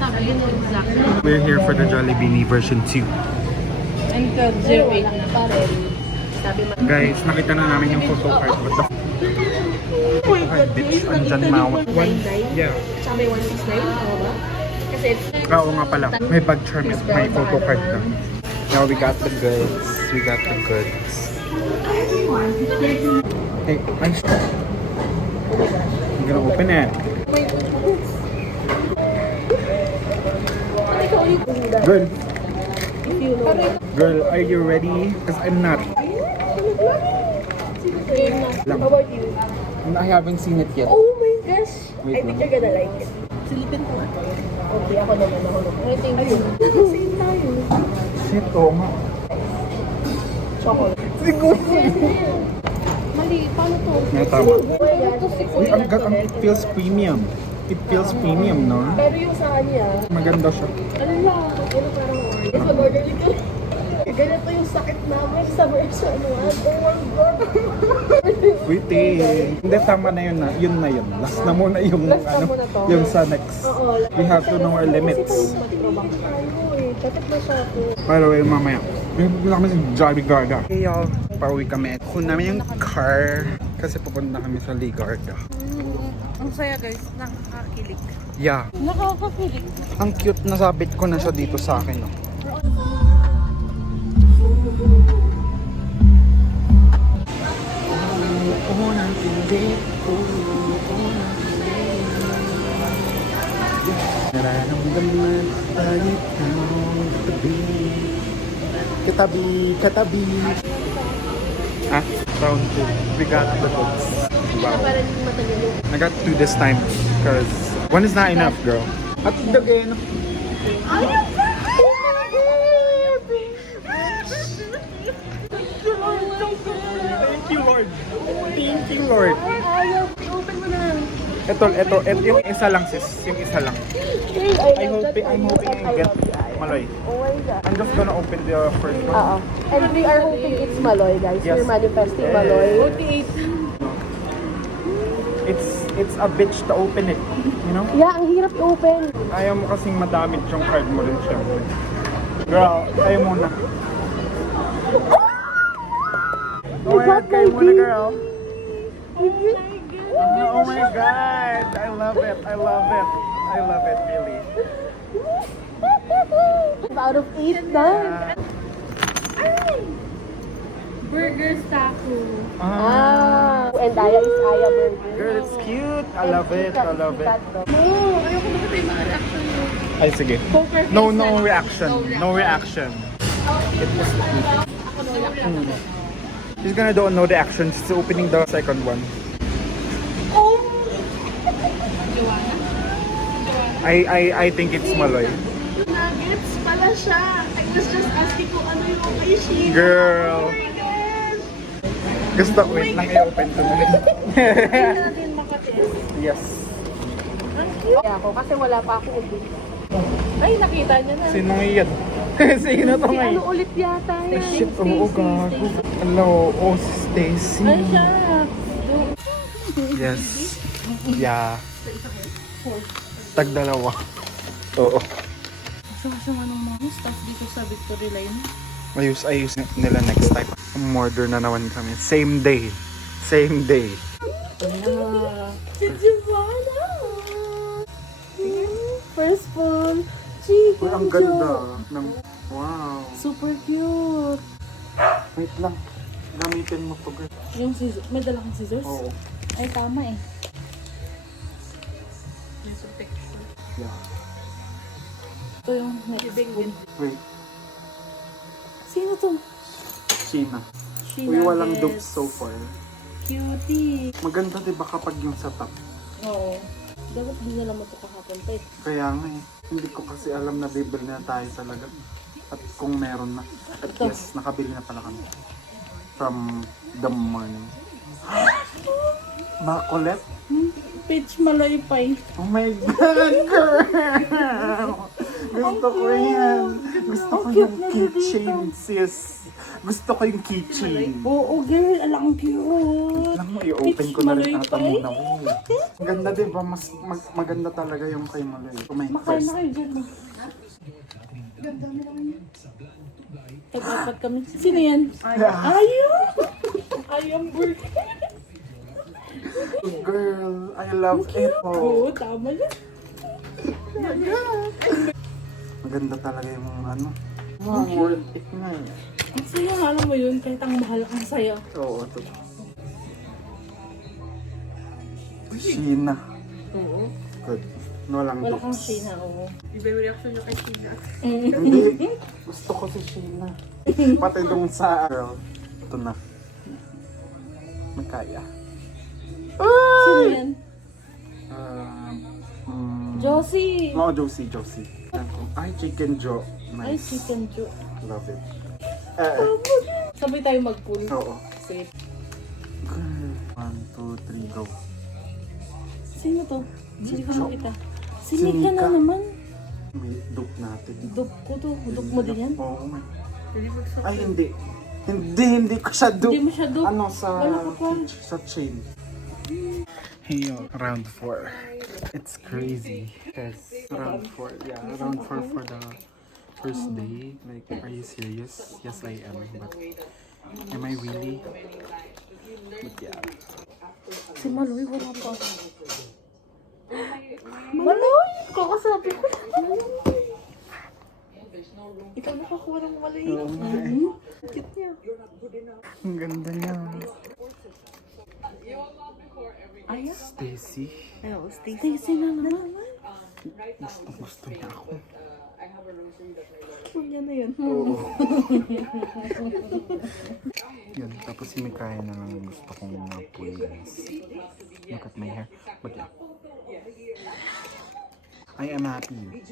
Sabi mo exactly. We're here for the Jollibee version 2. And the 08 na pa rin. Sabi mo. Guys, nakita na namin yung photo card. What the Oh my God, bitch, guys, andyan nakita mawat. niyo 199? Yeah. Tsaka may 169, tama ba? Kasi Oo nga pala. May bag charm is may photo card na. Now we got the goods. We got the goods. Hey, I'm gonna open it. Girl, girl, are you ready? Because I'm not. How about you? I haven't seen it yet. Oh my gosh! Wait I think lang. you're gonna like it. Silipin ko nga. Okay, ako naman ako. I think ayun. Same tayo. Shit, oo nga. Chocolate. Siguro. Mali, paano to? May tama. Ito si Uy, it feels premium. It feels premium, no? Pero yung sa kanya, Maganda siya. ala, ano parang order. Yes, mag-order dito. Ganito yung sakit namin sa version 1. Oh my God! Wait eh. Hindi, tama na yun na. Yun na yun. Last na muna yung, Last na ano, muna to. yung sa next. Oo. We have to know our limits. Mag-trabaho tayo eh. Dapat na siya ako. By the way, mamaya. Pupunta kami sa Jollibee Garda. Hey y'all, pauwi kami. Kunin namin yung car kasi pupunta kami sa Ligarda. Ang saya guys, nakakakilig. Yeah. Nakakakilig. Ang cute na sabit ko na siya dito sa akin. No? Nararamdaman palit ng katabi. Katabi. Ah, round 2. We got the books. Wow. Parang matagal yung I got 2 this time because 1 is not enough, girl. At again. Thank you, Lord. Thank you, Lord. ayaw. Open mo na. Ito, yung isa lang sis, yung isa lang. I'm hoping I get Maloy. Oh my God. I'm just gonna open the first one. Oo. And we are hoping it's Maloy, guys. Yes. We're manifesting Maloy. 48. It's a bitch to open it, you know? Yeah, ang hirap i-open. Ayaw mo kasing madamit yung card mo rin syempre. Girl, kayo muna. Go ahead, kayo muna, girl. Oh my God! I love it, I love it. I love it, really. Out of 8 na. Burgers taco. And Aya is Aya Burger. Girl, it's cute. I love it, I love it. No, ayoko na tayo mga reaction mo. Ay, sige. Poker face No na lang. reaction. No reaction. Ako no reaction. She's gonna do no reaction. She's opening the second one. Joanna? I think it's Maloy. Nuggets pala siya. I was just asking kung ano yung kay Sheena. Girl. Oh my gosh. Gusto, wait lang, i-open ko na rin. Hindi natin makatest. Yes. Kaya ako, kasi wala pa ako ulit. Ay, nakita niya na. Sino ngayon? Sino to Si ngayon? ano ulit yata yan? Shit, oo, gago. Hello, oh, Stacy. Ay, siya. Yes. Yeah. Tag-dalawa. Oo. Saan anong mga staff dito sa Victory Line? Ayos nila next time. Murder na naman kami. Same day. Same day. Si Giovanna! First fall. Uy, ang ganda. Ng, wow. Super cute. Wait lang. Gamitin mo to, girl. Yung scissors. May dala kang scissors? Oo. Ay, tama eh. May protection. Yeah. Ito yung next spoon. Wait. Sino to? Sheena. Sheena Uy, walang Guess. dupes so far. Cutie. Maganda diba kapag yung sa top? Oo. Dapat di na naman ito kahapon pa eh. Kaya nga eh. Hindi ko kasi alam na bibili na tayo talaga. At kung meron na. At Ito. yes, nakabili na pala kami. From the morning. Bakulet? Peach Maloy Pie. Oh my God, girl! Gusto ko yan. Gusto ko yung keychain, sis. Gusto ko yung keychain. Oo, girl. Alam, cute. Alam mo, i-open ko na rin Maloy ata pa eh. muna. Ang ganda diba? Maganda talaga yung kay Maloy. Kung may Makain first. na kayo dyan. Tag-apat kami. Sino yan? Ayun! Ayun, birthday. Girl, I love Apple. Oo, tama yan. Maganda talaga yung ano. Worth it na eh. Ang saya, alam mo yun, kahit ang mahal ang saya. Oo, ito. Sheena. Oo. Good. Walang Wala kang dukes. Sheena, oo. Iba yung reaction nyo kay Sheena. Hindi. Gusto ko si Sheena. Pati dong sa girl. Ito na. Magkaya. Sino yan? Josie. Josie! Oo, Josie. Ay, Chicken Joe. Ay, Nice. chicken Joe. Love it. Sabay tayo mag-pool. Oo. Sweet. Girl. 1, 2, 3, go. Sino to? Hindi ko Jo. makita. Sinika. Sinika na naman. May dupe natin. Dup ko to. Dup mo din yan? Oo, may. Hindi magsak. Ay, hindi. Hindi ko siya dupe. Hindi mo siya dupe? Ano, sa Wala ka pa. sa chain. Hey, round 4. It's crazy. Yes, round 4. Yeah, round 4 for the first day. Like, are you serious? Yes, I am. But, am I really? But yeah. Si Maloy, wala pa. Maloy! Kakasabi ko. Ikaw nakakuha ng Maloy. Cute niya. Ang ganda niya. Ayaw. Stacy. Ayaw, Stacy na naman. Gusto niya ako. Kunya na yun. Yun, tapos si Mikaya na lang gusto kong na-pull, guys. Look at my hair. But yeah. I am happy.